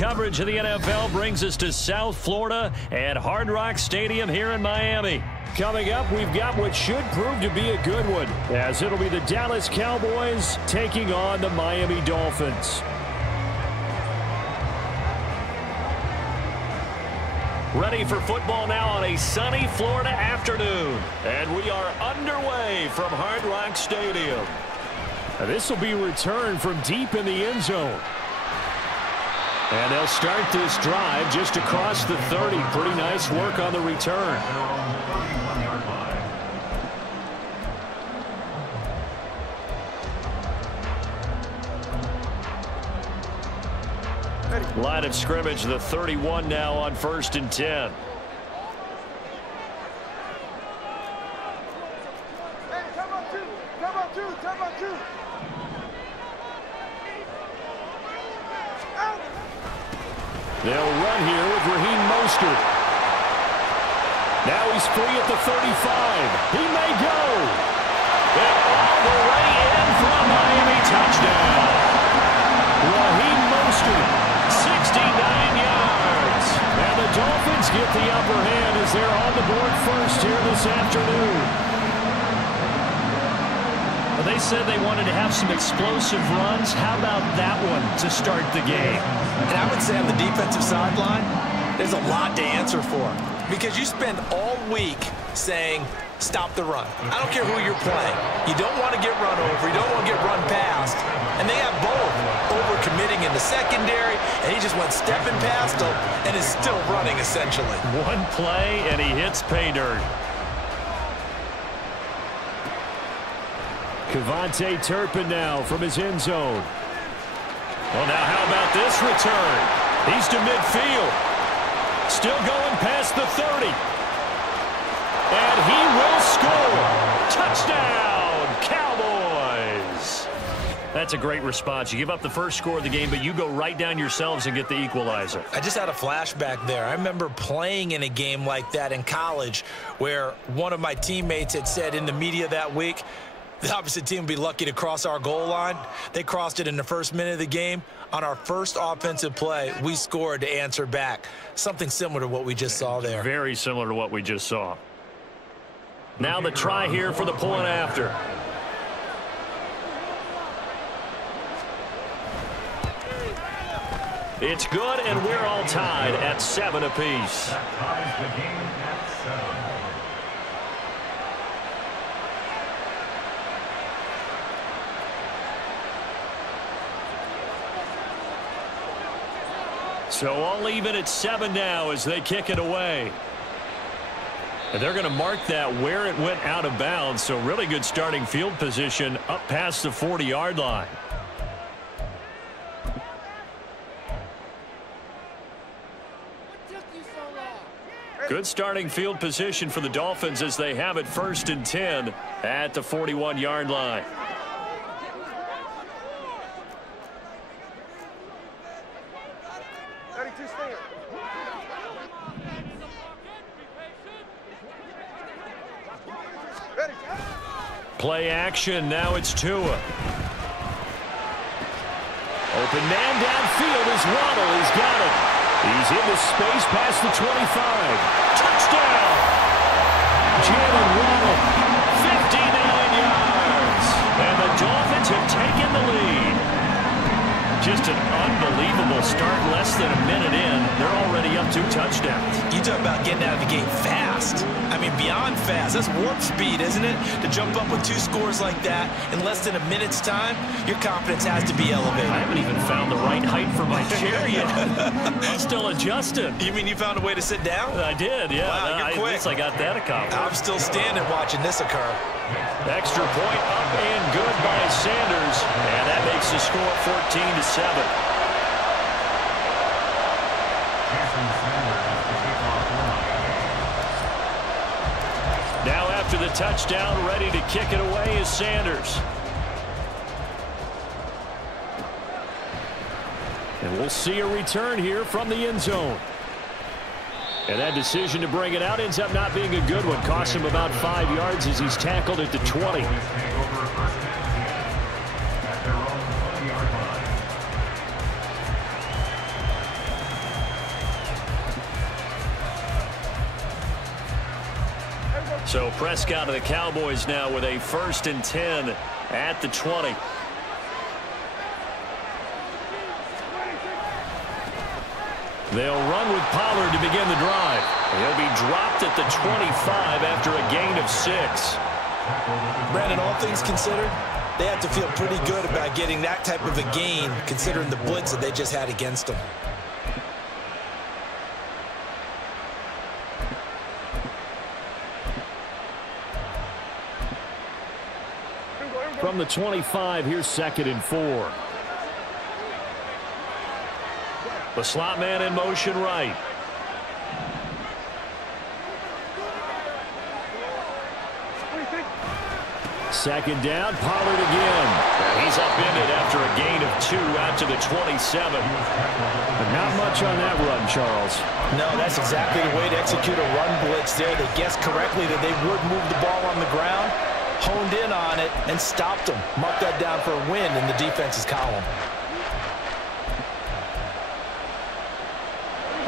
coverage of the NFL brings us to South Florida at Hard Rock Stadium here in Miami. Coming up, we've got what should prove to be a good one, as it'll be the Dallas Cowboys taking on the Miami Dolphins. Ready for football now on a sunny Florida afternoon. And we are underway from Hard Rock Stadium. This will be returned from deep in the end zone. And they'll start this drive just across the 30. Pretty nice work on the return. Line of scrimmage, the 31 now on 1st and 10. They'll run here with Raheem Mostert. Now he's free at the 35. He may go. And all the way in for a Miami touchdown. Raheem Mostert. 69 yards. And the Dolphins get the upper hand as they're on the board first here this afternoon. Well, they said they wanted to have some explosive runs. How about that one to start the game? And I would say on the defensive sideline, there's a lot to answer for. Because you spend all week saying, stop the run. I don't care who you're playing. You don't want to get run over. You don't want to get run past. And they have both. Over-committing in the secondary, and he just went stepping past him and is still running, essentially. One play, and he hits pay dirt. Kevontae Turpin now from his end zone. Well, now how about this return? He's to midfield. Still going past the 30. And he will score. Touchdown, Cowboys. That's a great response. You give up the first score of the game, but you go right down yourselves and get the equalizer. I just had a flashback there. I remember playing in a game like that in college where one of my teammates had said in the media that week, the opposite team would be lucky to cross our goal line. They crossed it in the first minute of the game. On our first offensive play, we scored to answer back. Something similar to what we just saw there. Very similar to what we just saw. Now the try here for the point after. It's good, and we're all tied at 7 apiece. That ties the game at 7. So all even at 7 now as they kick it away. And they're going to mark that where it went out of bounds. So really good starting field position up past the 40-yard line. Good starting field position for the Dolphins as they have it 1st and 10 at the 41-yard line. Play action. Now it's Tua. Open man downfield is Waddle. He's got it. He's into space past the 25. Touchdown! Jalen Waddle, 59 yards. And the Dolphins have taken the lead. Just an unbelievable start. Less than a minute in, they're already up 2 touchdowns. You talk about getting out of the gate fast. I mean, beyond fast. That's warp speed, isn't it? To jump up with 2 scores like that in less than a minute's time, your confidence has to be elevated. I haven't even found the right height for my chair yet. I'm still adjusting. You mean you found a way to sit down? I did, yeah. Wow, you're quick. At least I got that accomplished. I'm still standing watching this occur. Extra point up and good by Sanders. And that makes the score 14-7. Now after the touchdown, ready to kick it away is Sanders. And we'll see a return here from the end zone. And that decision to bring it out ends up not being a good one. Costs him about 5 yards as he's tackled at the 20. So Prescott of the Cowboys now with a 1st and 10 at the 20. They'll run with Pollard to begin the drive. He'll be dropped at the 25 after a gain of 6. Brandon, all things considered, they have to feel pretty good about getting that type of a gain considering the blitz that they just had against them. From the 25, here's 2nd and 4. The slot man in motion right. Second down, Pollard again. And he's upended after a gain of 2 out to the 27. But not much on that run, Charles. No, that's exactly the way to execute a run blitz there. They guessed correctly that they would move the ball on the ground, honed in on it, and stopped them. Mark that down for a win in the defense's column.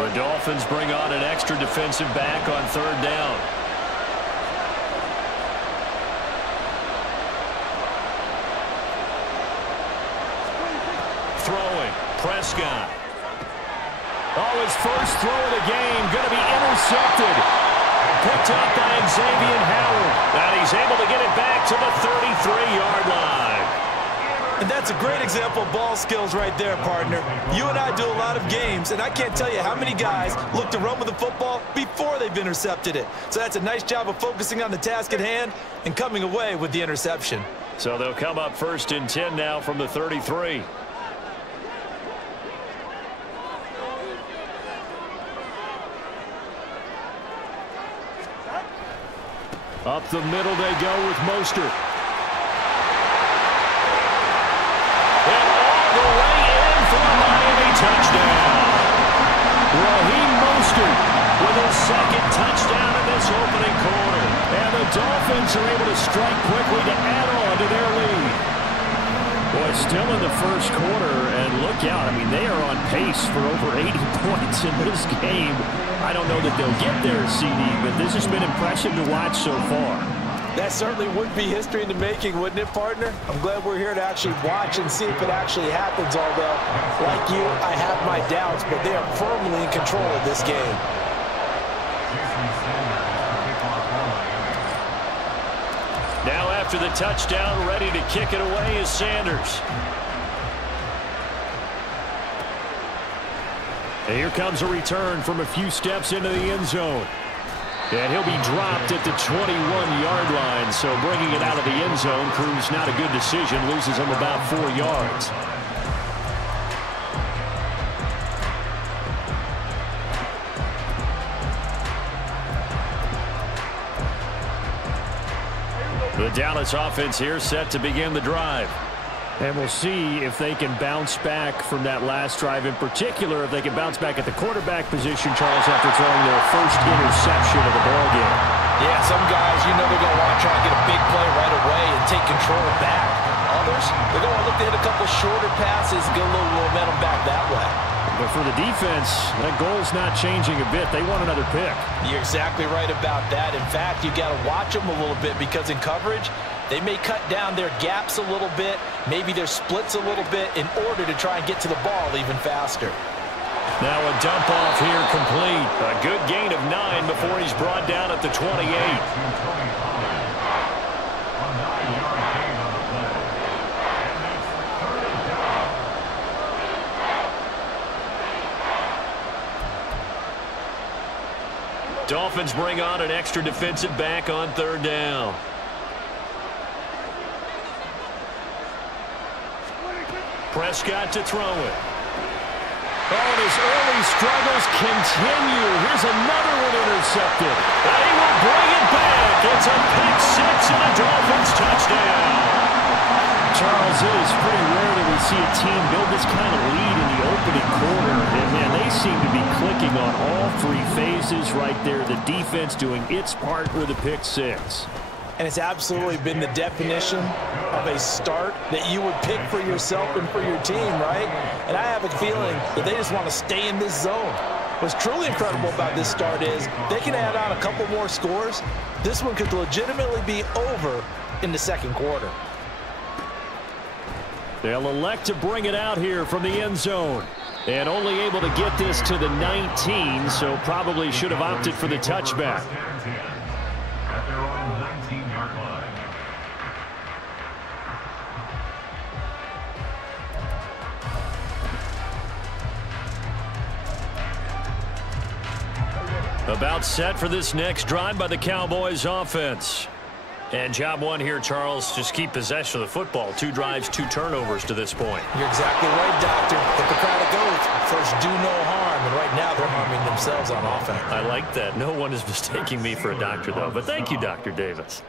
The Dolphins bring on an extra defensive back on 3rd down. Throwing, Prescott. Oh, his first throw of the game, going to be intercepted. Picked up by Xavier Howard. And he's able to get it back to the 33-yard line. And that's a great example of ball skills right there, partner. You and I do a lot of games, and I can't tell you how many guys look to run with the football before they've intercepted it. So that's a nice job of focusing on the task at hand and coming away with the interception. So they'll come up 1st and 10 now from the 33. Up the middle they go with Mostert. And all the way in for a Miami touchdown. Raheem Mostert with his 2nd touchdown in this opening quarter. And the Dolphins are able to strike quickly to add on to their lead. Boy, still in the 1st quarter, and look out. I mean, they are on pace for over 80 points in this game. I don't know that they'll get there, CD, but this has been impressive to watch so far. That certainly would be history in the making, wouldn't it, partner? I'm glad we're here to actually watch and see if it actually happens, although, like you, I have my doubts, but they are firmly in control of this game. Now after the touchdown, ready to kick it away is Sanders. And here comes a return from a few steps into the end zone. And he'll be dropped at the 21-yard line, so bringing it out of the end zone proves not a good decision, loses him about 4 yards. The Dallas offense here set to begin the drive. And we'll see if they can bounce back from that last drive, in particular if they can bounce back at the quarterback position, Charles, after throwing their first interception of the ballgame. Yeah, some guys, you know they're going to want to try and get a big play right away and take control back. Others, they're going to look to hit a couple shorter passes, get a little momentum back that way. But for the defense, that goal's not changing a bit. They want another pick. You're exactly right about that. In fact, you got to watch them a little bit because in coverage, they may cut down their gaps a little bit, maybe their splits a little bit in order to try and get to the ball even faster. Now a dump off here complete. A good gain of 9 before he's brought down at the 28. Dolphins bring on an extra defensive back on 3rd down. Prescott to throw it. Oh, and his early struggles continue. Here's another one intercepted. And he will bring it back. It's a pick 6 and a Dolphins touchdown. Charles, it is pretty rare that we see a team build this kind of lead in the opening quarter. And, man, they seem to be clicking on all 3 phases right there. The defense doing its part with a pick 6. And it's absolutely been the definition of a start that you would pick for yourself and for your team, right? And I have a feeling that they just want to stay in this zone. What's truly incredible about this start is they can add on a couple more scores. This one could legitimately be over in the second quarter. They'll elect to bring it out here from the end zone. And only able to get this to the 19, so probably should have opted for the touchback. At their own 19-yard line. About set for this next drive by the Cowboys offense. And job one here, Charles, just keep possession of the football. 2 drives, 2 turnovers to this point. You're exactly right, Doctor. Hippocratic oath. First, do no harm. And right now, they're harming themselves on offense. I like that. No one is mistaking me for a doctor, though. But thank you, Dr. Davis.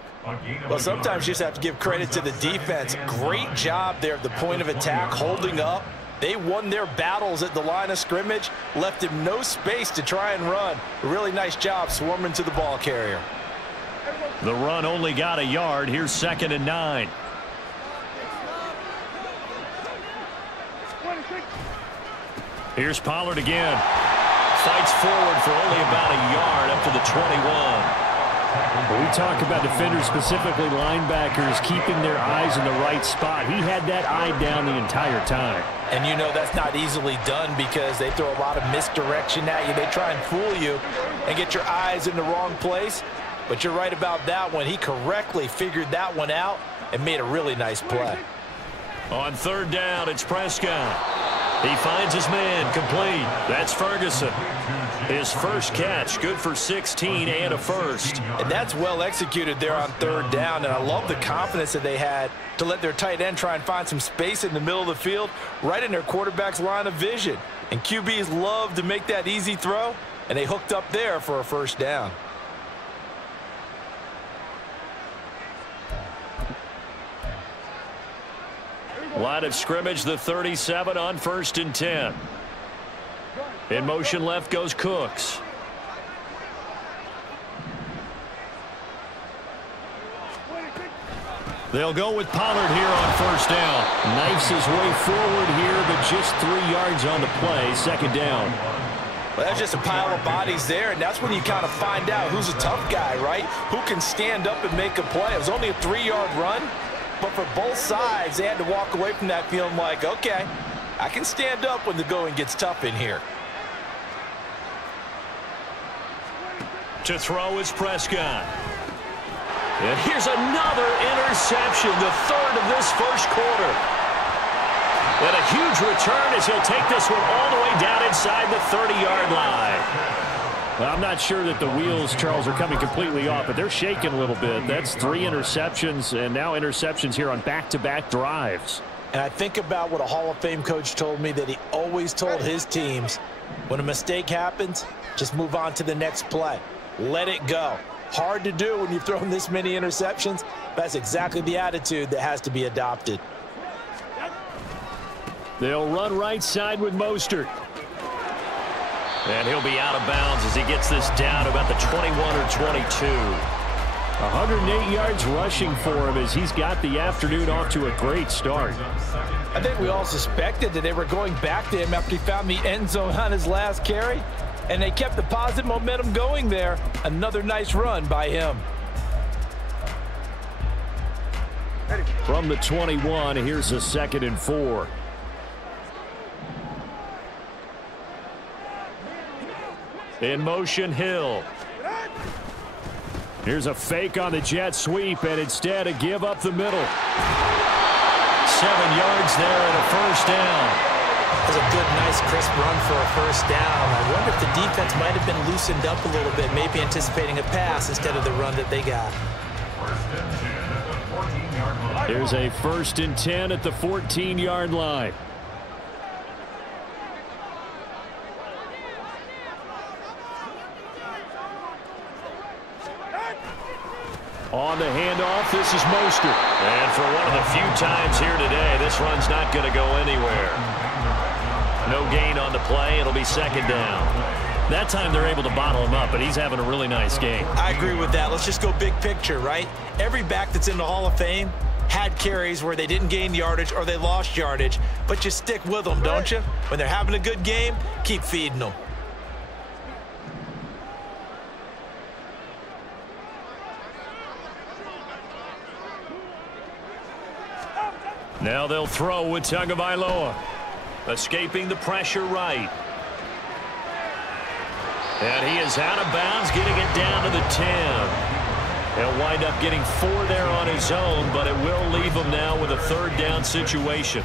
Well, sometimes you just have to give credit to the defense. Great job there at the point of attack, holding up. They won their battles at the line of scrimmage, left him no space to try and run. A really nice job swarming to the ball carrier. The run only got a yard. Here's 2nd and 9. Here's Pollard again. Fights forward for only about a yard up to the 21. When we talk about defenders, specifically linebackers, keeping their eyes in the right spot. He had that eye down the entire time. And you know that's not easily done because they throw a lot of misdirection at you. They try and fool you and get your eyes in the wrong place. But you're right about that one. He correctly figured that one out and made a really nice play. On 3rd down, it's Prescott. He finds his man, complete. That's Ferguson. His first catch, good for 16 and a first. And that's well executed there on 3rd down. And I love the confidence that they had to let their tight end try and find some space in the middle of the field, right in their quarterback's line of vision. And QBs love to make that easy throw, and they hooked up there for a first down. Line of scrimmage, the 37 on 1st and 10. In motion left goes Cooks. They'll go with Pollard here on 1st down. Knifes his way forward here, but just 3 yards on the play. 2nd down. Well, that's just a pile of bodies there, and that's when you kind of find out who's a tough guy, right? Who can stand up and make a play. It was only a 3-yard run. But for both sides, they had to walk away from that feeling like, okay, I can stand up when the going gets tough in here. To throw is Prescott. And here's another interception, the 3rd of this first quarter. And a huge return as he'll take this one all the way down inside the 30-yard line. Well, I'm not sure that the wheels, Charles, are coming completely off, but they're shaking a little bit. That's 3 interceptions, and now interceptions here on back-to-back drives. And I think about what a Hall of Fame coach told me, that he always told his teams, when a mistake happens, just move on to the next play. Let it go. Hard to do when you've thrown this many interceptions. But that's exactly the attitude that has to be adopted. They'll run right side with Mostert. And he'll be out of bounds as he gets this down about the 21 or 22. 108 yards rushing for him as he's got the afternoon off to a great start. I think we all suspected that they were going back to him after he found the end zone on his last carry. And they kept the positive momentum going there. Another nice run by him. From the 21, here's a 2nd and 4. In motion, Hill. Here's a fake on the jet sweep, and instead a give up the middle. 7 yards there and a first down. That's a good, nice, crisp run for a first down. I wonder if the defense might have been loosened up a little bit, maybe anticipating a pass instead of the run that they got. Here's a 1st and 10 at the 14-yard line. On the handoff, this is Mostert. And for one of the few times here today, this run's not going to go anywhere. No gain on the play. It'll be 2nd down. That time they're able to bottle him up, but he's having a really nice game. I agree with that. Let's just go big picture, right? Every back that's in the Hall of Fame had carries where they didn't gain yardage or they lost yardage, but you stick with them, don't you? When they're having a good game, keep feeding them. Now they'll throw with Tagovailoa. Escaping the pressure right. And he is out of bounds, getting it down to the 10. He'll wind up getting 4 there on his own, but it will leave him now with a 3rd down situation.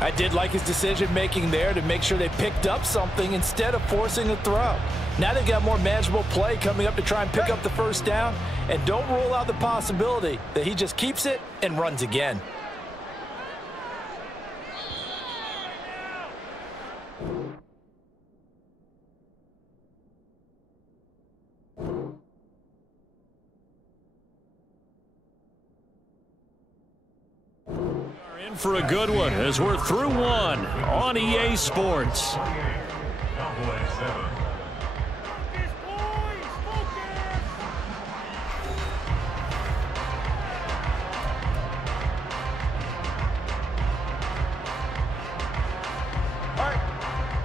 I did like his decision-making there to make sure they picked up something instead of forcing a throw. Now they've got more manageable play coming up to try and pick up the 1st down, and don't rule out the possibility that he just keeps it and runs again. For a good one as we're through one on EA Sports. Cowboys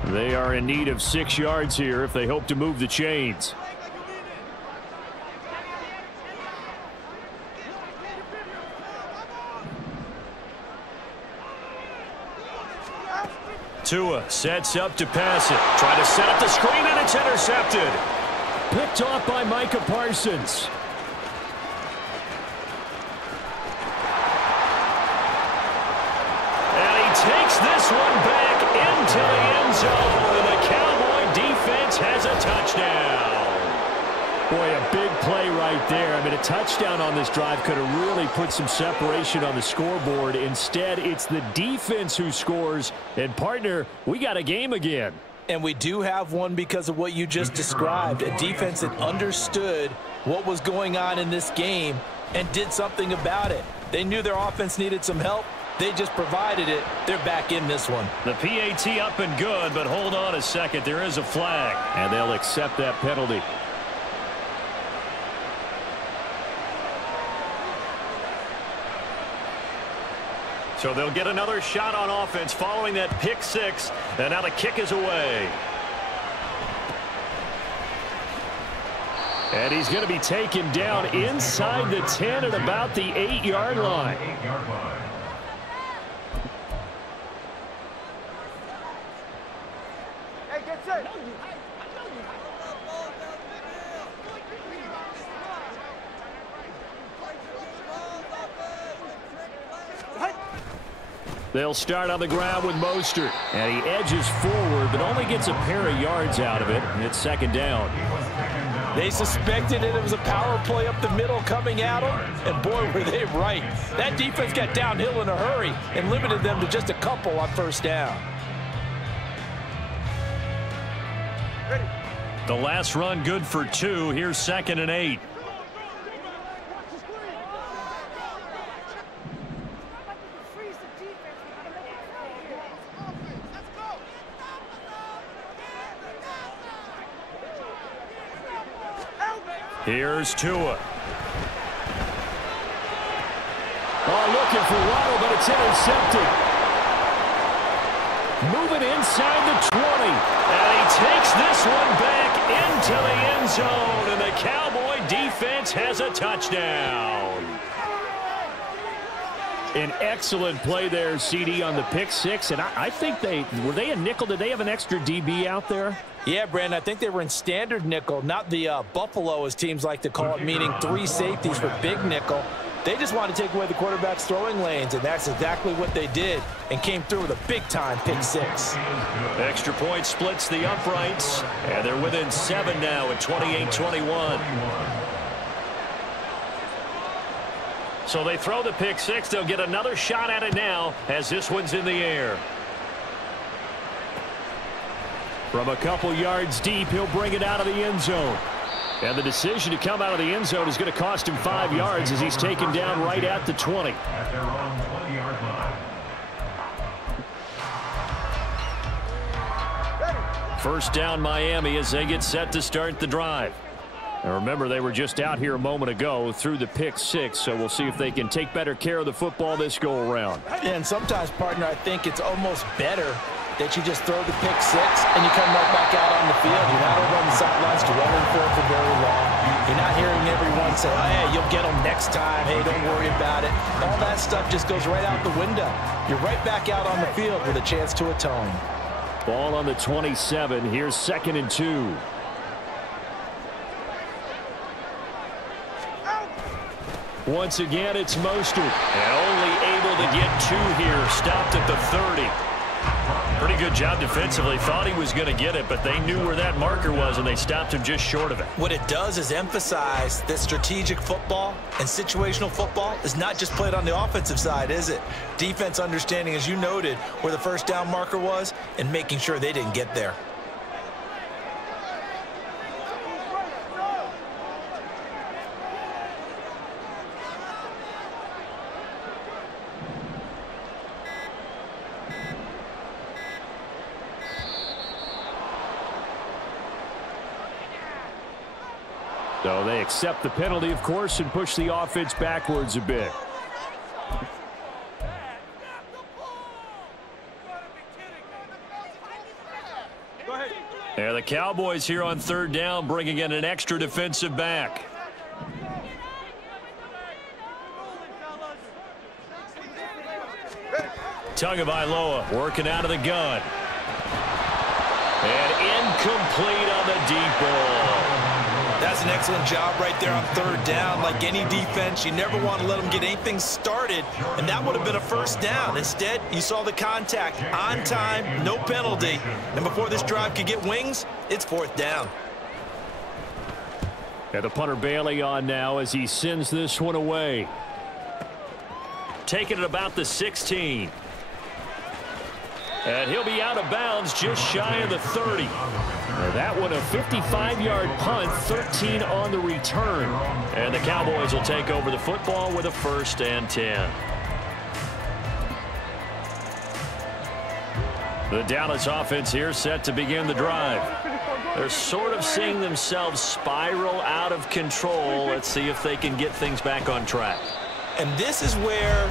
7. They are in need of 6 yards here if they hope to move the chains. Tua sets up to pass it. Try to set up the screen, and it's intercepted. Picked off by Micah Parsons. And he takes this one back into the end zone, and the Cowboy defense has a touchdown. Boy, a big play right there. I mean, a touchdown on this drive could have really put some separation on the scoreboard. Instead, it's the defense who scores. And, partner, we got a game again. And we do have one because of what you just described. A defense that understood what was going on in this game and did something about it. They knew their offense needed some help. They just provided it. They're back in this one. The PAT up and good, but hold on a second. There is a flag, and they'll accept that penalty. So they'll get another shot on offense following that pick 6, and now the kick is away. And he's going to be taken down inside the 10 at about the 8-yard line. Hey, get set. They'll start on the ground with Mostert. And he edges forward, but only gets a pair of yards out of it. And it's 2nd down. They suspected it was a power play up the middle coming at them, and boy, were they right. That defense got downhill in a hurry and limited them to just a couple on 1st down. Ready. The last run good for 2. Here's 2nd and 8. Here's Tua. Oh, looking for Waddle, but it's intercepted. Moving inside the 20. And he takes this one back into the end zone. And the Cowboy defense has a touchdown. An excellent play there, CD, on the pick 6. And I think were they a nickel? Did they have an extra DB out there? Yeah, Brandon, I think they were in standard nickel, not the Buffalo, as teams like to call it, meaning 3 safeties for big nickel. They just wanted to take away the quarterback's throwing lanes, and that's exactly what they did, and came through with a big-time pick 6. Extra point splits the uprights, and they're within 7 now at 28-21. So they throw the pick 6. They'll get another shot at it now as this one's in the air. From a couple yards deep, he'll bring it out of the end zone. And the decision to come out of the end zone is going to cost him 5 yards as he's taken down right at the 20. At their own 20-yard line. First down Miami as they get set to start the drive. And remember, they were just out here a moment ago through the pick 6, so we'll see if they can take better care of the football this go-around. And sometimes, partner, I think it's almost better that you just throw the pick 6 and you come right back out on the field. You're not over on the sidelines dwelling for it for very long. You're not hearing everyone say, oh, hey, you'll get them next time. Hey, don't worry about it. All that stuff just goes right out the window. You're right back out on the field with a chance to atone. Ball on the 27. Here's 2nd and 2. Once again, it's Mostert. And only able to get 2 here. Stopped at the 30. Pretty good job defensively. Thought he was going to get it, but they knew where that marker was, and they stopped him just short of it. What it does is emphasize that strategic football and situational football is not just played on the offensive side, is it? Defense understanding, as you noted, where the first down marker was and making sure they didn't get there. So they accept the penalty, of course, and push the offense backwards a bit. And the Cowboys here on 3rd down, bringing in an extra defensive back. Tagovailoa working out of the gun. And incomplete on the deep ball. That's an excellent job right there on 3rd down. Like any defense, you never want to let them get anything started, and that would have been a first down. Instead, you saw the contact on time, no penalty, and before this drive could get wings, it's 4th down. And the punter Bailey on now as he sends this one away. Taking it about the 16. And he'll be out of bounds just shy of the 30. Now that one a 55-yard punt, 13 on the return. And the Cowboys will take over the football with a 1st and 10. The Dallas offense here set to begin the drive. They're sort of seeing themselves spiral out of control. Let's see if they can get things back on track. And this is where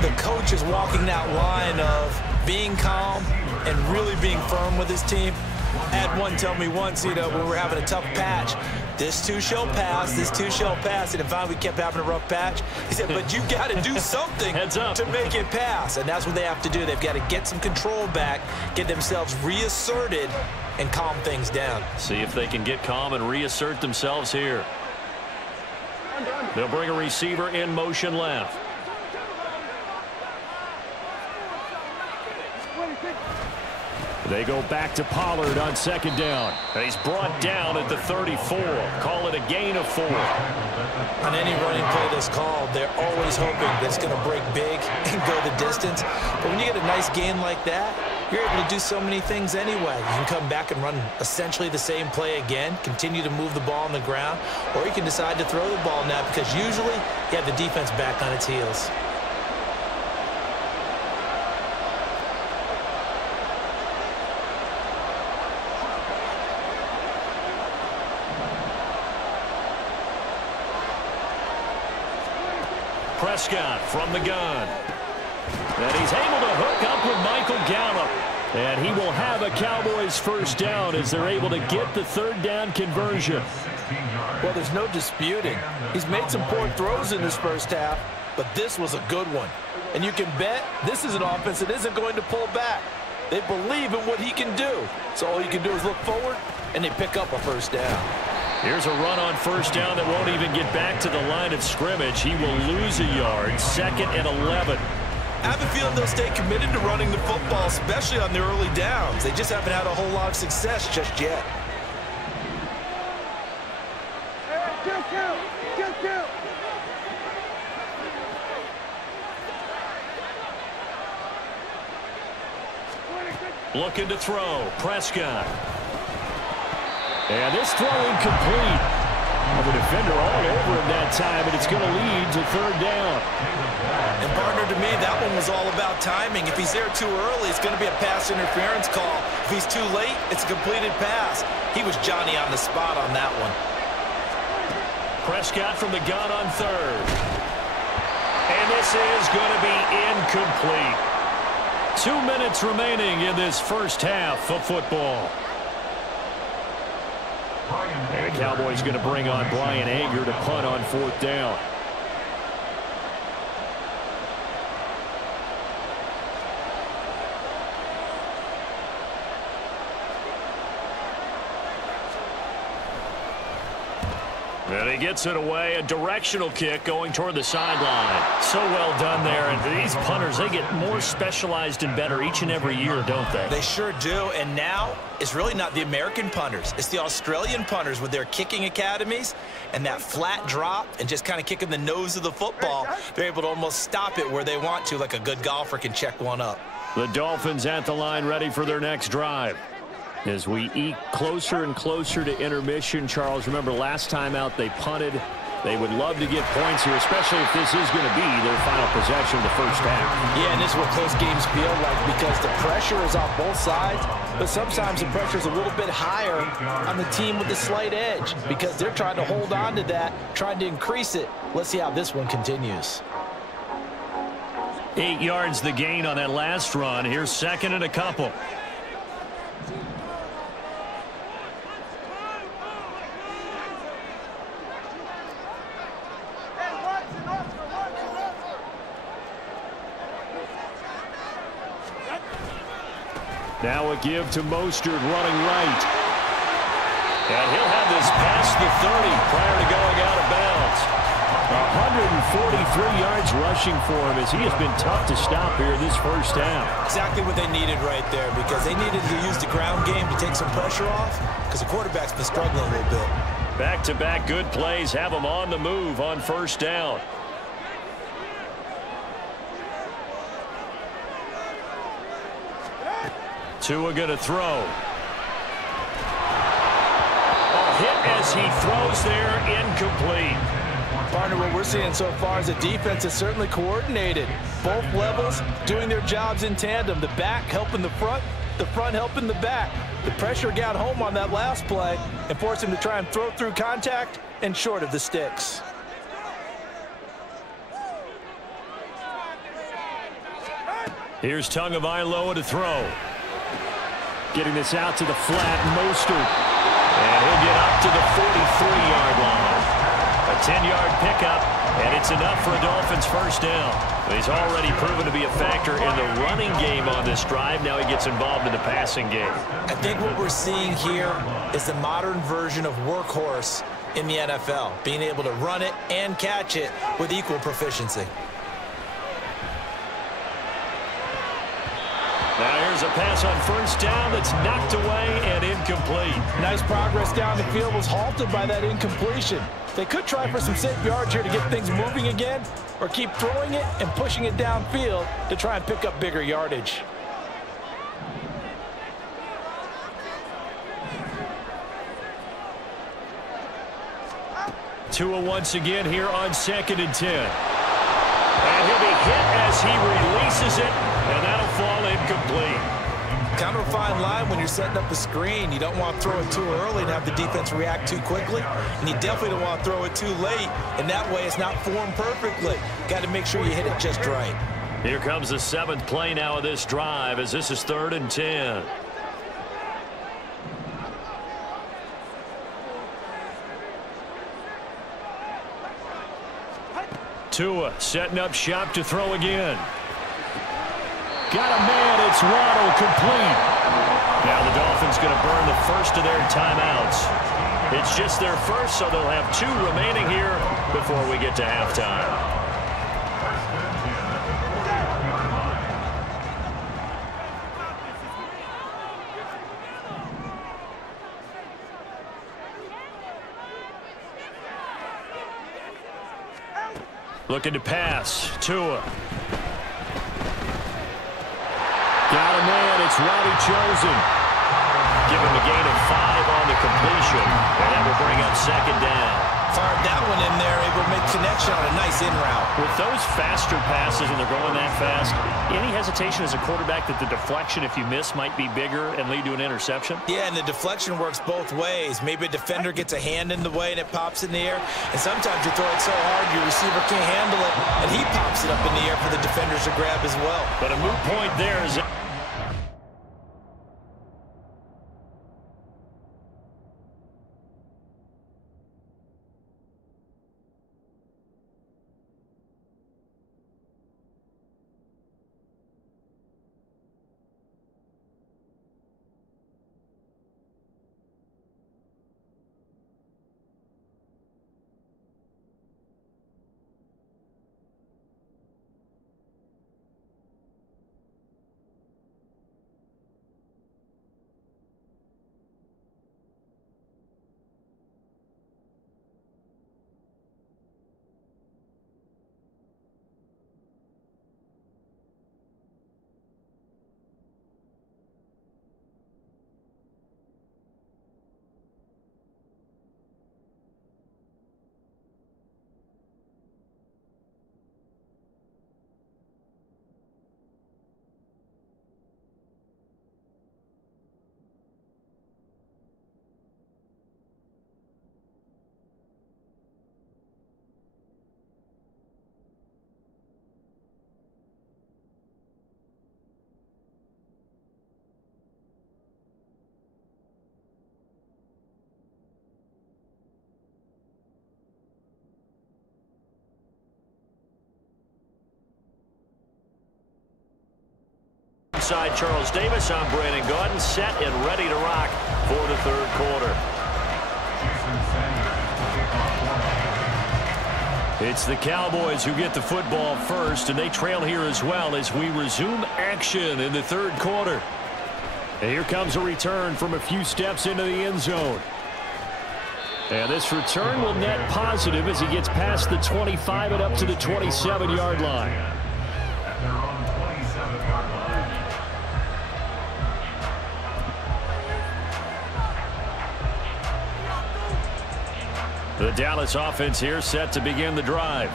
the coach is walking that line of being calm and really being firm with his team. I had one tell me once, when we were having a tough patch, this too shall pass, this too shall pass. And finally we kept having a rough patch. He said, but you got to do something to make it pass. And that's what they have to do. They've got to get some control back, get themselves reasserted, and calm things down. See if they can get calm and reassert themselves here. They'll bring a receiver in motion left. They go back to Pollard on 2nd down. And he's brought down at the 34. Call it a gain of 4. On any running play that's called, they're always hoping that it's going to break big and go the distance. But when you get a nice gain like that, you're able to do so many things anyway. You can come back and run essentially the same play again, continue to move the ball on the ground, or you can decide to throw the ball now because usually you have the defense back on its heels. Prescott from the gun. And he's able to hook up with Michael Gallup. And he will have a Cowboys 1st down as they're able to get the 3rd down conversion. Well, there's no disputing. He's made some poor throws in this first half, but this was a good one. And you can bet this is an offense that isn't going to pull back. They believe in what he can do. So all you can do is look forward, and they pick up a 1st down. Here's a run on 1st down that won't even get back to the line of scrimmage. He will lose a yard. 2nd and 11. I have a feeling they'll stay committed to running the football, especially on their early downs. They just haven't had a whole lot of success just yet. Looking to throw. Prescott. And this throw incomplete. The defender all over him that time, and it's going to lead to 3rd down. And partner, to me, that one was all about timing. If he's there too early, it's going to be a pass interference call. If he's too late, it's a completed pass. He was Johnny on the spot on that one. Prescott from the gun on 3rd. And this is going to be incomplete. 2 minutes remaining in this first half of football. And the Cowboys going to bring on Brian Anger to punt on 4th down. And he gets it away, a directional kick going toward the sideline. So well done there. And these punters, they get more specialized and better each and every year, don't they? They sure do. And now it's really not the American punters. It's the Australian punters with their kicking academies and that flat drop and just kind of kicking the nose of the football. They're able to almost stop it where they want to, like a good golfer can check one up. The Dolphins at the line ready for their next drive. As we eke closer and closer to intermission, Charles, remember last time out they punted. They would love to get points here, especially if this is going to be their final possession of the first half. Yeah, and this is what close games feel like because the pressure is on both sides, but sometimes the pressure is a little bit higher on the team with the slight edge because they're trying to hold on to that, trying to increase it. Let's see how this one continues. 8 yards the gain on that last run. Here's 2nd and a couple. Now a give to Mostert running right. And he'll have this past the 30 prior to going out of bounds. 143 yards rushing for him as he has been tough to stop here this first half. Exactly what they needed right there because they needed to use the ground game to take some pressure off because the quarterback's been struggling a little bit. Back-to-back good plays have them on the move on 1st down. Tua going to throw. A hit as he throws there, incomplete. Partner, what we're seeing so far is the defense is certainly coordinated. Both levels doing their jobs in tandem. The back helping the front helping the back. The pressure got home on that last play and forced him to try and throw through contact and short of the sticks. Here's Tagovailoa to throw. Getting this out to the flat, Mostert. And he'll get up to the 43-yard line. A 10-yard pickup, and it's enough for a Dolphins first down. He's already proven to be a factor in the running game on this drive. Now he gets involved in the passing game. I think what we're seeing here is the modern version of workhorse in the NFL, being able to run it and catch it with equal proficiency. Now here's a pass on first down that's knocked away and incomplete. Nice progress down the field was halted by that incompletion. They could try for some safe yards here to get things moving again or keep throwing it and pushing it downfield to try and pick up bigger yardage. Tua once again here on 2nd and 10. And he'll be hit as he releases it, and that'll fall incomplete. Kind of a fine line when you're setting up a screen. You don't want to throw it too early and have the defense react too quickly. And you definitely don't want to throw it too late. And that way it's not formed perfectly. Got to make sure you hit it just right. Here comes the 7th play now of this drive as this is 3rd and 10. Tua setting up shop to throw again. Got a man, it's Waddle, complete. Now the Dolphins going to burn the first of their timeouts. It's just their first, so they'll have 2 remaining here before we get to halftime. Looking to pass. Tua. Got a man. It's Robbie Chosen. Give him a gain of 5 on the completion. And that will bring up 2nd down. Fired that one in there, able to make connection on a nice in route. With those faster passes and they're going that fast, any hesitation as a quarterback that the deflection, if you miss, might be bigger and lead to an interception? Yeah, and the deflection works both ways. Maybe a defender gets a hand in the way and it pops in the air. And sometimes you throw it so hard your receiver can't handle it, and he pops it up in the air for the defenders to grab as well. But a moot point there is... alongside Charles Davis, I'm Brandon Gaudin, set and ready to rock for the third quarter. It's the Cowboys who get the football first, and they trail here as well as we resume action in the third quarter. And here comes a return from a few steps into the end zone. And this return will net positive as he gets past the 25 and up to the 27-yard line. At their own 27-yard line. The Dallas offense here set to begin the drive.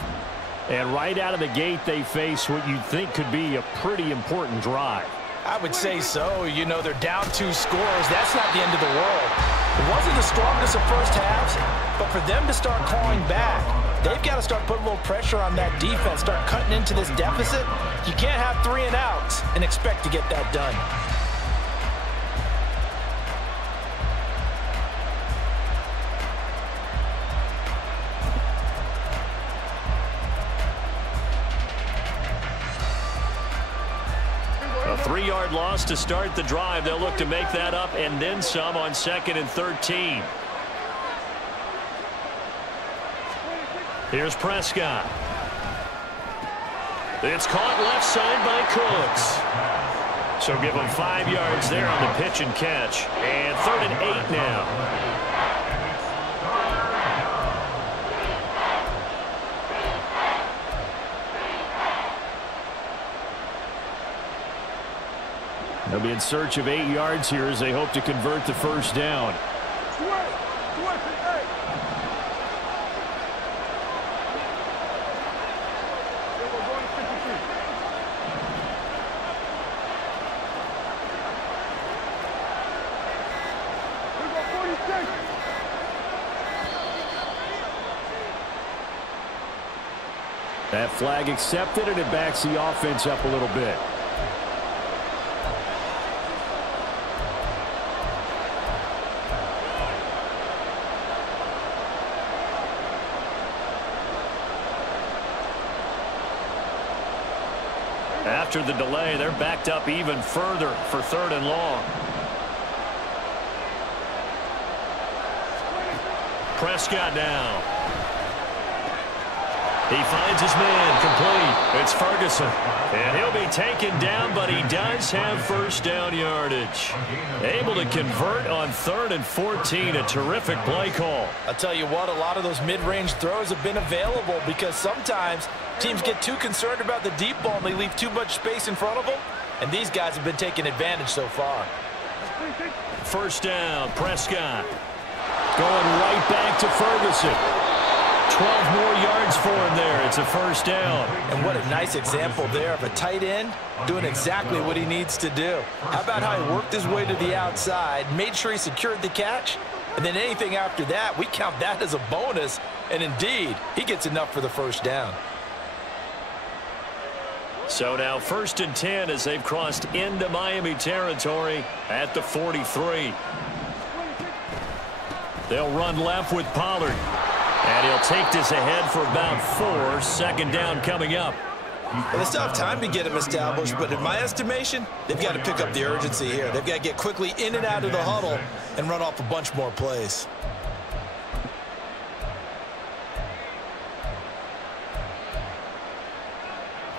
And right out of the gate, they face what you'd think could be a pretty important drive. I would say so. You know, they're down 2 scores. That's not the end of the world. It wasn't the strongest of first halves, but for them to start clawing back, they've got to start putting a little pressure on that defense, start cutting into this deficit. You can't have 3 and outs and expect to get that done. A 3-yard loss to start the drive. They'll look to make that up and then some on 2nd and 13. Here's Prescott. It's caught left side by Cooks. So give him 5 yards there on the pitch and catch. And 3rd and 8 now. They'll be in search of 8 yards here as they hope to convert the first down. That flag accepted, and it backs the offense up a little bit. After the delay, they're backed up even further for 3rd and long. Prescott now. He finds his man complete. It's Ferguson. And he'll be taken down, but he does have first down yardage. Able to convert on 3rd and 14. A terrific play call. I'll tell you what, a lot of those mid-range throws have been available because sometimes teams get too concerned about the deep ball and they leave too much space in front of them. And these guys have been taking advantage so far. First down, Prescott. Going right back to Ferguson. 12 more yards for him there. It's a first down. And what a nice example there of a tight end doing exactly what he needs to do. How about how he worked his way to the outside, made sure he secured the catch, and then anything after that, we count that as a bonus. And indeed, he gets enough for the first down. So now 1st and 10 as they've crossed into Miami territory at the 43. They'll run left with Pollard. And he'll take this ahead for about 4. 2nd down coming up. Well, they still have time to get him established, but in my estimation, they've got to pick up the urgency here. They've got to get quickly in and out of the huddle and run off a bunch more plays.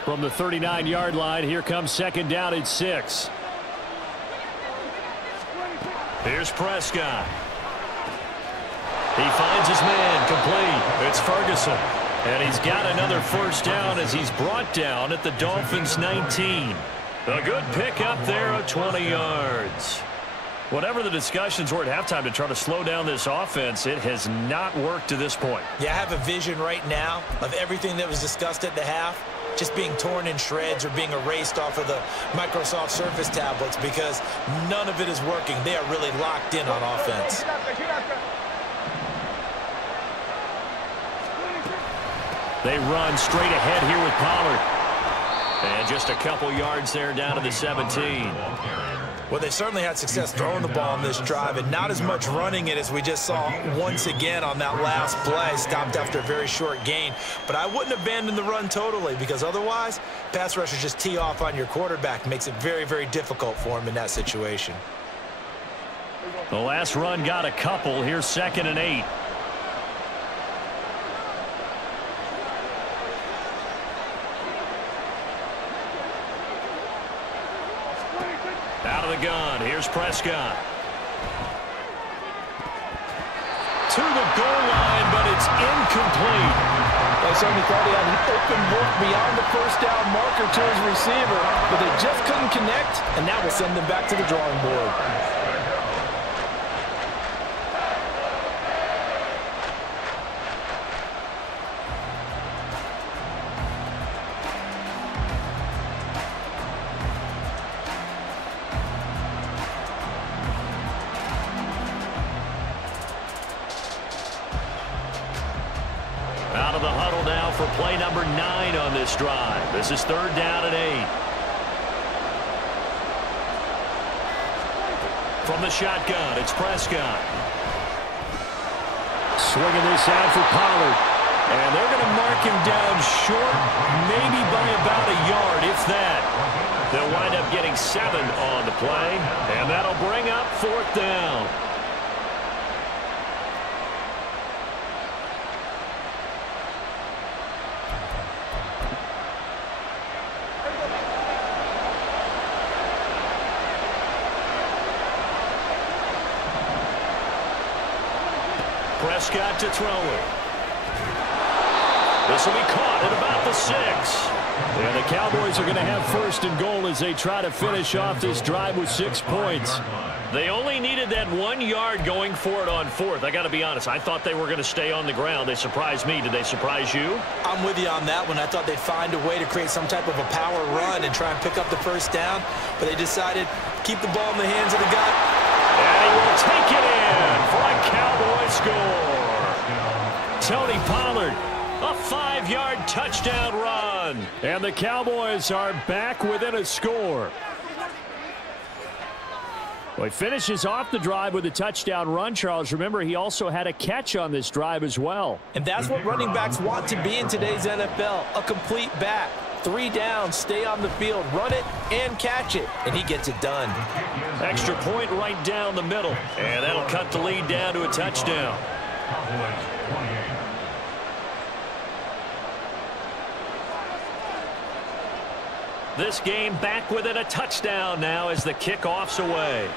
From the 39-yard line, here comes 2nd down and 6. Here's Prescott. He finds his man complete. It's Ferguson. And he's got another first down as he's brought down at the Dolphins' 19. A good pickup there of 20 yards. Whatever the discussions were at halftime to try to slow down this offense, it has not worked to this point. Yeah, I have a vision right now of everything that was discussed at the half just being torn in shreds or being erased off of the Microsoft Surface tablets because none of it is working. They are really locked in on offense. They run straight ahead here with Pollard. And just a couple yards there down to the 17. Well, they certainly had success throwing the ball on this drive and not as much running it as we just saw once again on that last play. Stopped after a very short gain. But I wouldn't abandon the run totally, because otherwise, pass rushers just tee off on your quarterback. Makes it very, very difficult for him in that situation. The last run got a couple. Here's 2nd and 8. Out of the gun. Here's Prescott. To the goal line, but it's incomplete. They certainly thought he had an open look beyond the first down marker to his receiver, but they just couldn't connect, and that will send them back to the drawing board. Out of the huddle now for play number 9 on this drive. This is 3rd down and 8. From the shotgun, it's Prescott. Swinging this out for Pollard. And they're going to mark him down short, maybe by about a yard, if that. They'll wind up getting 7 on the play, and that'll bring up 4th down. Prescott to throw it. This will be caught at about the 6. And the Cowboys are going to have 1st and goal as they try to finish off this drive with 6 points. They only needed that 1 yard going for it on 4th. I got to be honest, I thought they were going to stay on the ground. They surprised me. Did they surprise you? I'm with you on that one. I thought they'd find a way to create some type of a power run and try and pick up the 1st down, but they decided keep the ball in the hands of the guy. And he will take it in for a Cowboy score. Tony Pollard, a 5-yard touchdown run. And the Cowboys are back within a score. Well, he finishes off the drive with a touchdown run, Charles. Remember, he also had a catch on this drive as well. And that's what running backs want to be in today's NFL, a complete back. 3 downs, stay on the field, run it, and catch it. And he gets it done. Extra point right down the middle. And that'll cut the lead down to a touchdown. This game back within a touchdown now as the kickoff's away.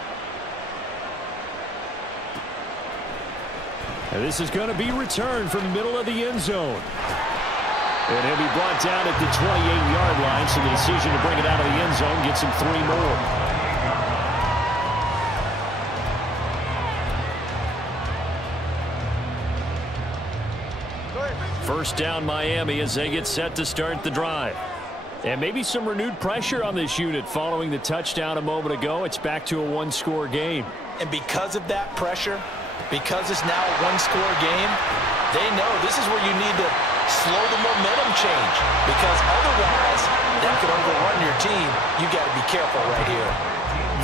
And this is going to be returned from the middle of the end zone. And he'll be brought down at the 28-yard line, so the decision to bring it out of the end zone gets him 3 more. First down Miami as they get set to start the drive. And maybe some renewed pressure on this unit following the touchdown a moment ago. It's back to a 1-score game. And because of that pressure, because it's now a 1-score game, they know this is where you need to slow the momentum change, because otherwise that could overrun your team. You got to be careful right here.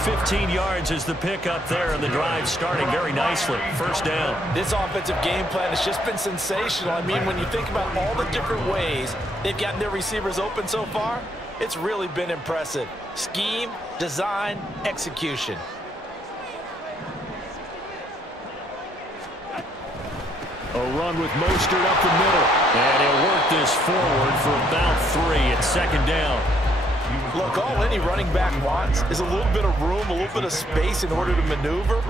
15 yards is the pickup there, and the drive starting very nicely. First down. This offensive game plan has just been sensational. I mean, when you think about all the different ways they've gotten their receivers open so far, it's really been impressive. Scheme, design, execution. A run with Mostert up the middle. And he'll work this forward for about 3 at 2nd down. Look, all any running back wants is a little bit of room, a little bit of space in order to maneuver.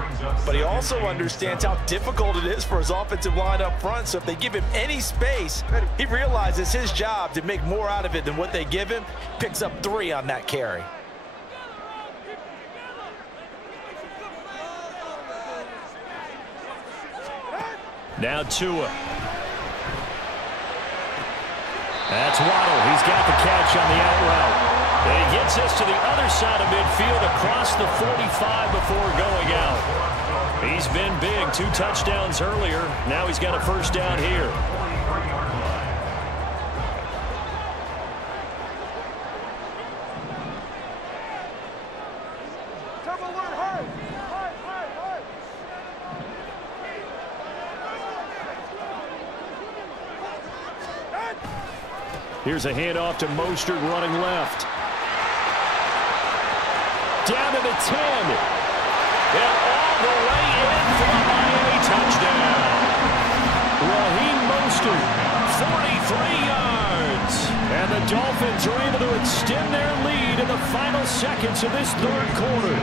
But he also understands how difficult it is for his offensive line up front. So if they give him any space, he realizes his job to make more out of it than what they give him. Picks up 3 on that carry. Now Tua. That's Waddle. He's got the catch on the out route. And he gets us to the other side of midfield across the 45 before going out. He's been big. 2 touchdowns earlier. Now he's got a first down here. Double Here's a handoff to Mostert running left. Down to the 10. And all the way in for a Miami touchdown. Raheem Mostert, 43 yards. And the Dolphins are able to extend their lead in the final seconds of this third quarter.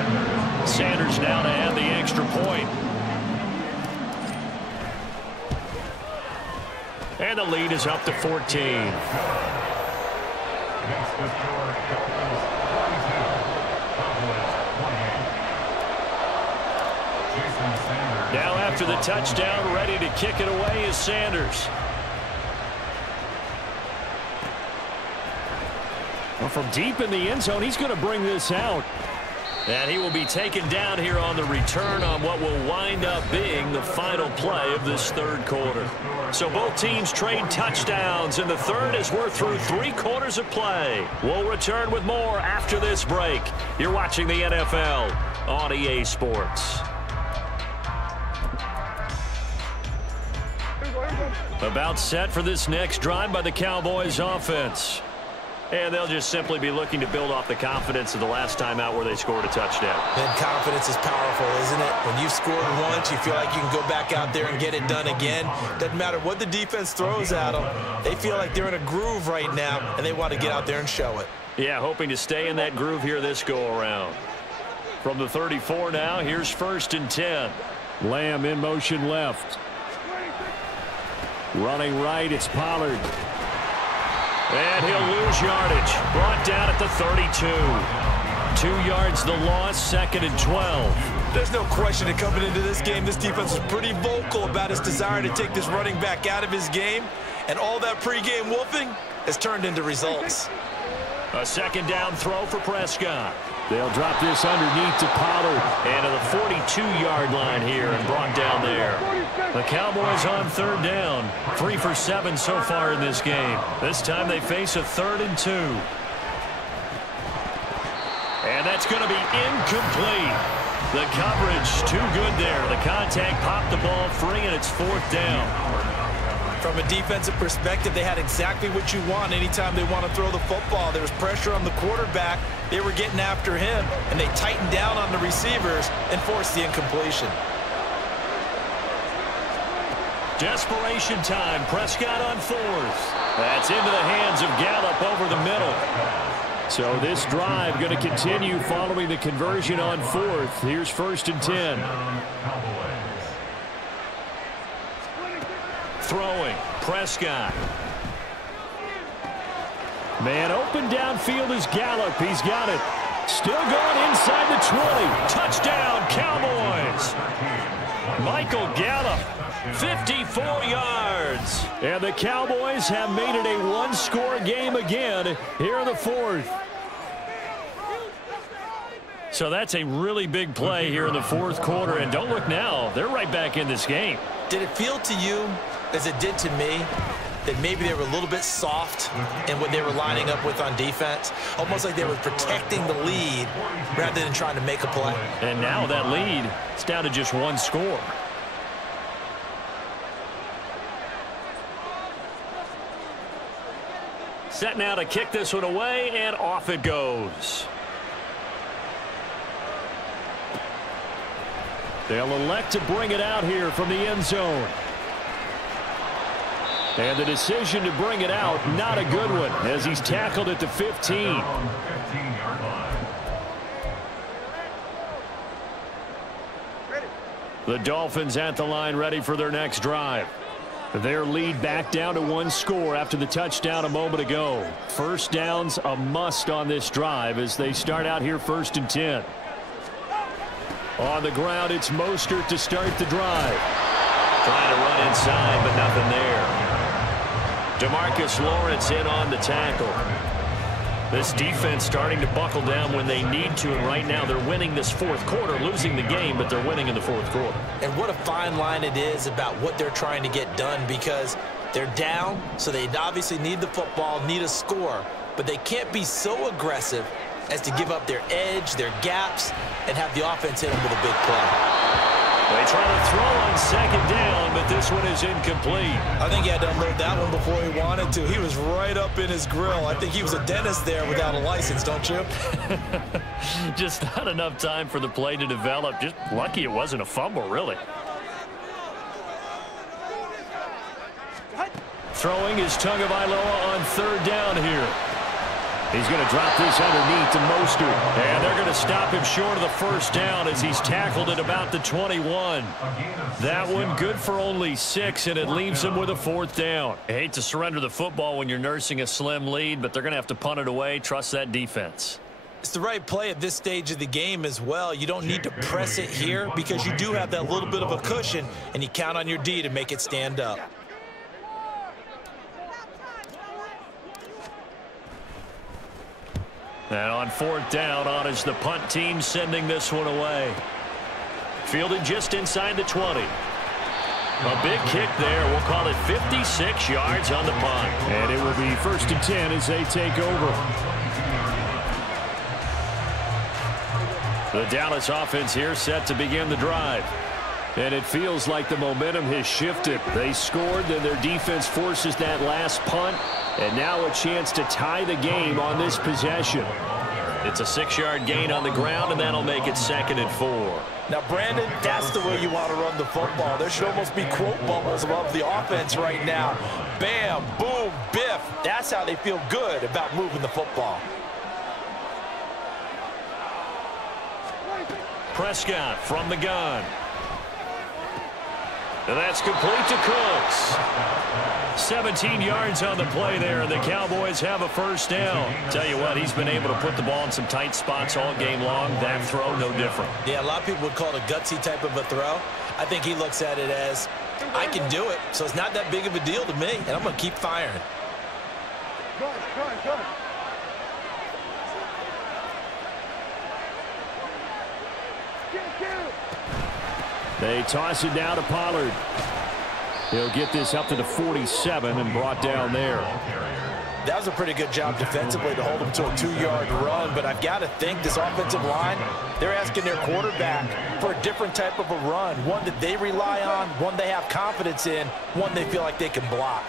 Sanders now to add the extra point. And the lead is up to 14. Next to score, Dolphins 42, Cowboys 28. Jason Sanders. Now after the touchdown, ready to kick it away is Sanders. Well, from deep in the end zone, he's going to bring this out. And he will be taken down here on the return on what will wind up being the final play of this third quarter. So both teams trade touchdowns in the third as we're through 3 quarters of play. We'll return with more after this break. You're watching the NFL on EA Sports. About set for this next drive by the Cowboys offense. And they'll just simply be looking to build off the confidence of the last time out where they scored a touchdown. And confidence is powerful, isn't it? When you've scored once, you feel like you can go back out there and get it done again. Doesn't matter what the defense throws at them. They feel like they're in a groove right now, and they want to get out there and show it. Yeah, hoping to stay in that groove here this go-around. From the 34 now, here's 1st and 10. Lamb in motion left. Running right, it's Pollard. And he'll lose yardage. Brought down at the 32. 2 yards the loss, 2nd and 12. There's no question that coming into this game, this defense was pretty vocal about his desire to take this running back out of his game. And all that pregame wolfing has turned into results. A 2nd down throw for Prescott. They'll drop this underneath to Pollard. And to the 42-yard line here and brought down there. The Cowboys on 3rd down. 3 for 7 so far in this game. This time they face a 3rd and 2. And that's going to be incomplete. The coverage too good there. The contact popped the ball free, and it's 4th down. From a defensive perspective, they had exactly what you want anytime they want to throw the football. There was pressure on the quarterback. They were getting after him, and they tightened down on the receivers and forced the incompletion. Desperation time. Prescott on 4th. That's into the hands of Gallup over the middle. So this drive going to continue following the conversion on 4th. Here's 1st and 10. Throwing. Prescott. Man open downfield is Gallup. He's got it. Still going inside the 20. Touchdown, Cowboys. Michael Gallup, 54 yards. And the Cowboys have made it a one-score game again here in the 4th. So that's a really big play here in the 4th quarter. And don't look now. They're right back in this game. Did it feel to you, as it did to me, that maybe they were a little bit soft in what they were lining up with on defense? Almost like they were protecting the lead rather than trying to make a play. And now that lead is down to just 1 score. Set now to kick this one away, and off it goes. They'll elect to bring it out here from the end zone. And the decision to bring it out, not a good one, as he's tackled at the 15. The Dolphins at the line, ready for their next drive. Their lead back down to 1 score after the touchdown a moment ago. 1st down's a must on this drive as they start out here 1st and 10. On the ground, it's Mostert to start the drive. Trying to run inside, but nothing there. DeMarcus Lawrence in on the tackle. This defense starting to buckle down when they need to, and right now they're winning this 4th quarter, losing the game, but they're winning in the 4th quarter. And what a fine line it is about what they're trying to get done, because they're down, so they obviously need the football, need a score, but they can't be so aggressive as to give up their edge, their gaps, and have the offense hit them with a big play. They try to throw on 2nd down, but this this one is incomplete. I think he had to unload that one before he wanted to. He was right up in his grill. I think he was a dentist there without a license, don't you? Just not enough time for the play to develop. Just lucky it wasn't a fumble, really. Throwing is Tagovailoa on third down here. He's going to drop this underneath to Mostert. And they're going to stop him short of the first down as he's tackled at about the 21. That one good for only 6, and it leaves him with a 4th down. I hate to surrender the football when you're nursing a slim lead, but they're going to have to punt it away. Trust that defense. It's the right play at this stage of the game as well. You don't need to press it here because you do have that little bit of a cushion, and you count on your D to make it stand up. And on 4th down, on is the punt team sending this one away. Fielded just inside the 20. A big kick there. We'll call it 56 yards on the punt. And it will be 1st and 10 as they take over. The Dallas offense here set to begin the drive. And it feels like the momentum has shifted. They scored, then their defense forces that last punt. And now a chance to tie the game on this possession. It's a 6-yard gain on the ground, and that'll make it 2nd and 4. Now, Brandon, that's the way you want to run the football. There should almost be quote bubbles above the offense right now. Bam, boom, biff. That's how they feel good about moving the football. Prescott from the gun. And that's complete to Cooks. 17 yards on the play there, and the Cowboys have a 1st down. Tell you what, he's been able to put the ball in some tight spots all game long. That throw, no different. Yeah, a lot of people would call it a gutsy type of a throw. I think he looks at it as, I can do it, so it's not that big of a deal to me, and I'm going to keep firing. Go. They toss it down to Pollard. He'll get this up to the 47 and brought down there. That was a pretty good job defensively to hold him to a 2-yard run, but I've got to think this offensive line, they're asking their quarterback for a different type of a run, one that they rely on, one they have confidence in, one they feel like they can block.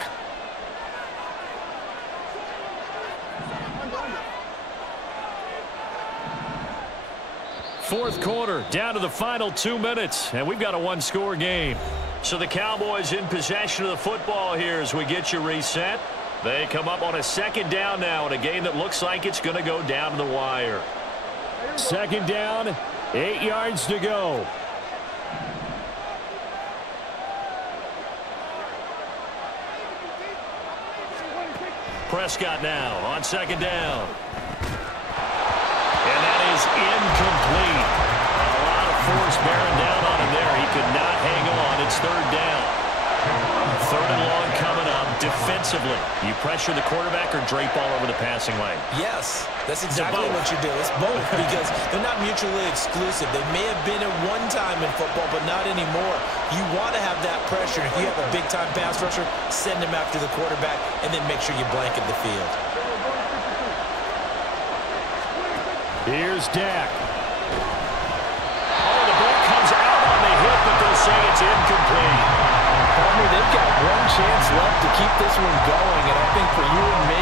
Fourth quarter, down to the final 2 minutes, and we've got a 1-score game. So the Cowboys in possession of the football here as we get you reset. They come up on a 2nd down now in a game that looks like it's going to go down to the wire. 2nd down, 8 yards to go. Prescott now on 2nd down. And that is incomplete. A lot of force bearing down on him there. He could not hang on. It's 3rd down. 3rd and long coming up. Defensively, you pressure the quarterback or drape all over the passing lane? Yes, that's exactly what you do. It's both because they're not mutually exclusive. They may have been at one time in football, but not anymore. You want to have that pressure. If you have a big-time pass rusher, send him after the quarterback, and then make sure you blanket the field. Here's Dak. Oh, the ball comes out on the hit, but they'll say it's incomplete. They've got one chance left to keep this one going, and I think for you and me,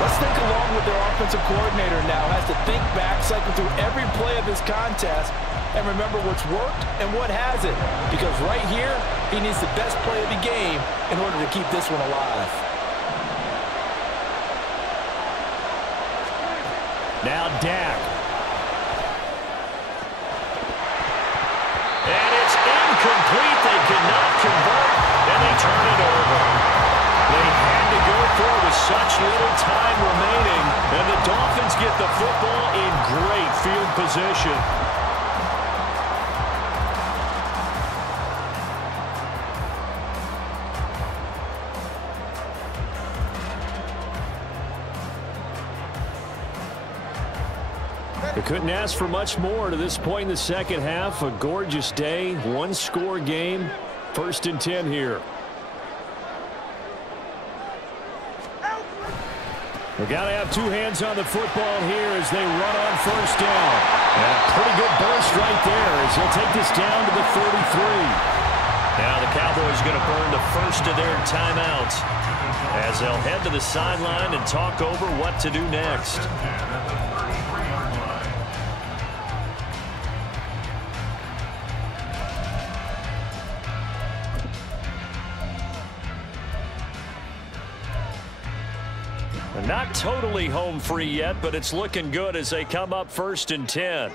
let's think along with their offensive coordinator now. Has to think back, cycle through every play of this contest, and remember what's worked and what hasn't. Because right here, he needs the best play of the game in order to keep this one alive. Now Dak. And it's incomplete. They cannot convert, and they turn it over. They had to go for it with such little time remaining, and the Dolphins get the football in great field position. They couldn't ask for much more to this point in the second half. A gorgeous day, 1-score game, 1st and 10 here. We've got to have 2 hands on the football here as they run on 1st down. And a pretty good burst right there as he'll take this down to the 33. Now the Cowboys Cowboys going to burn the first of their timeouts as they'll head to the sideline and talk over what to do next. Not totally home free yet, but it's looking good as they come up 1st and 10.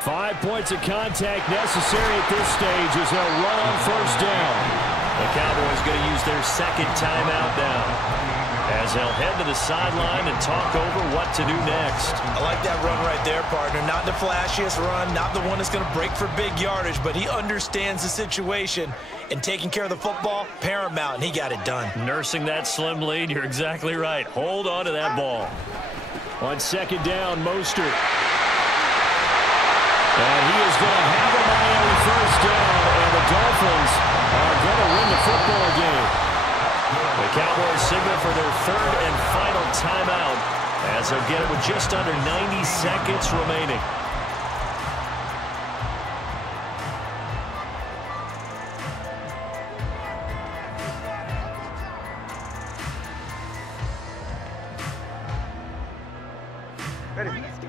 Five points of contact necessary at this stage as they'll run on 1st down. The Cowboys going to use their second timeout now as they'll head to the sideline and talk over what to do next. I like that run right there, partner. Not the flashiest run, not the one that's going to break for big yardage, but he understands the situation, and taking care of the football, paramount, and he got it done. Nursing that slim lead, you're exactly right. Hold on to that ball. On 2nd down, Mostert. And he is going to have a Miami 1st down, and the Dolphins are going to win the football game. The Cowboys signal for their 3rd and final timeout as they'll get it with just under 90 seconds remaining.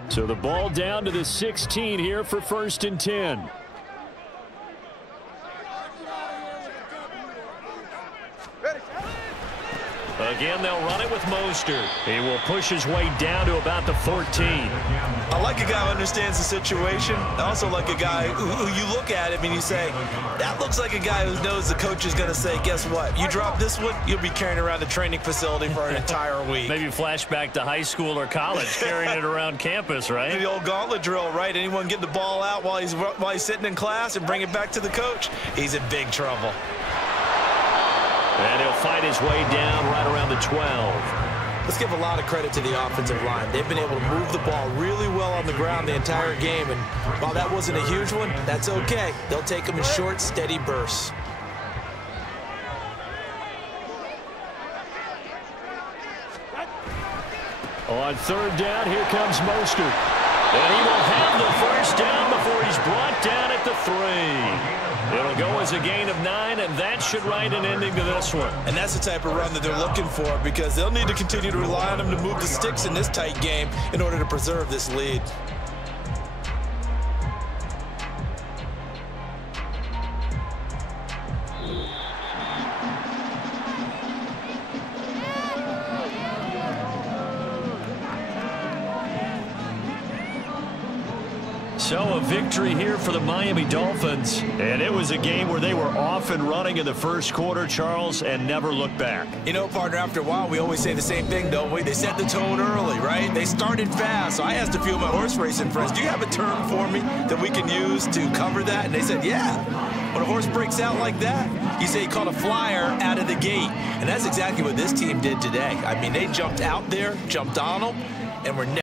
So the ball down to the 16 here for 1st and 10. Again, they'll run it with Mostert. He will push his way down to about the 14. I like a guy who understands the situation. I also like a guy who you look at him and you say, that looks like a guy who knows the coach is going to say, guess what? You drop this one, you'll be carrying around the training facility for an entire week. Maybe flashback to high school or college, carrying it around campus, right? The old gauntlet drill, right? Anyone get the ball out while he's sitting in class and bring it back to the coach, he's in big trouble. And he'll fight his way down right around the 12. Let's give a lot of credit to the offensive line. They've been able to move the ball really well on the ground the entire game. And while that wasn't a huge one, that's okay. They'll take them in short, steady bursts. On 3rd down, here comes Mostert. And he will have the 1st down before he's brought down at the 3. It'll go as a gain of 9, and that should write an ending to this one. And that's the type of run that they're looking for, because they'll need to continue to rely on him to move the sticks in this tight game in order to preserve this lead. So a victory here for the Miami Dolphins. And it was a game where they were off and running in the 1st quarter, Charles, and never looked back. You know, partner, after a while, we always say the same thing, don't we? They set the tone early, right? They started fast. So I asked a few of my horse racing friends, do you have a term for me that we can use to cover that? And they said, yeah. When a horse breaks out like that, you say he caught a flyer out of the gate. And that's exactly what this team did today. I mean, they jumped out there, jumped on them, and were never